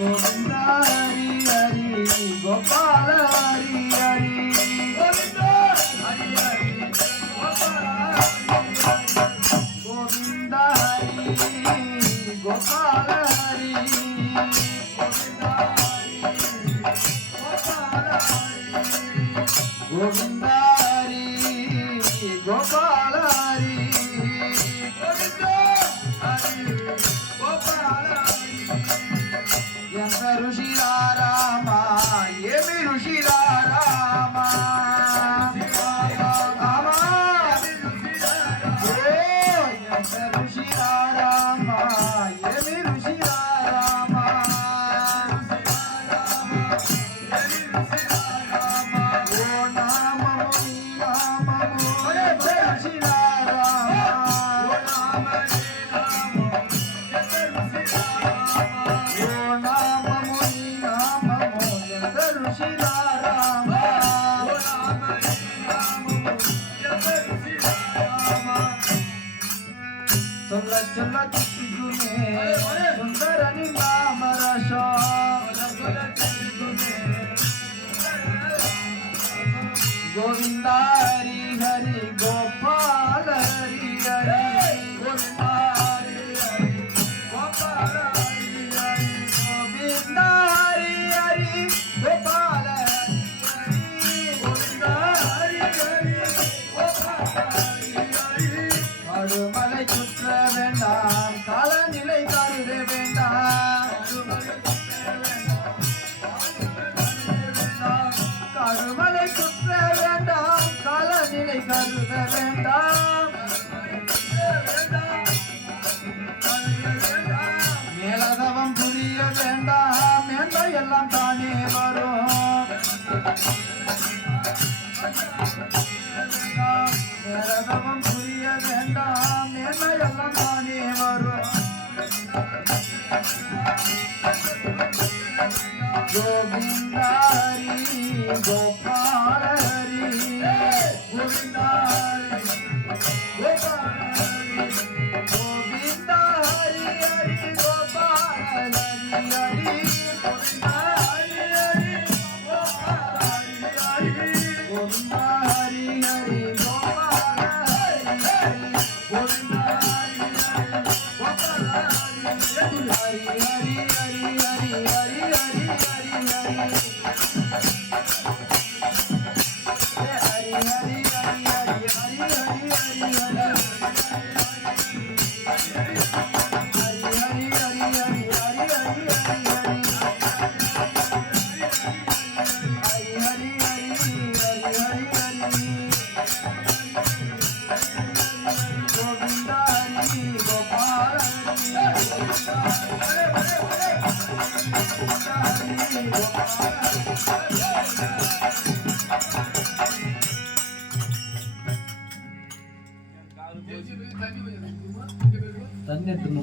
गोविंदा हरि हरि गोपाल हरि हरि गोविंदा हरि हरि गोपाल हरि हरि गोविंदा हरि हरि गोपाल हरि हरि गोविंदा हरि हरि गोपाल हरि हरि அடுமலை சுற்ற வேண்டாம் காலநிலை கருத வேண்டாம் கருமலை சுற்ற வேண்டாம் காலநிலை கருத வேண்டாம் மேலதவம் புரிய வேண்டாம் மேன்மை எல்லாம் தானே வரும் மேலதவம் புரிய வேண்டாம் மேன்மை எல்லாம் தானே வரும் गोविंदा हरि गोपाल हरि गोविंदा हरि गोपाल हरि गोविंदा हरि हरि गोपाल हरि हरि गोविंदा हरि हरि गोपाल हरि हरि गोविंदा हरि हरि गोपाल हरि हरि गोविंदा हरि हरि गोपाल हरि हरि हरि हरि हरि हरि தண்ணி எடுத்துன்னு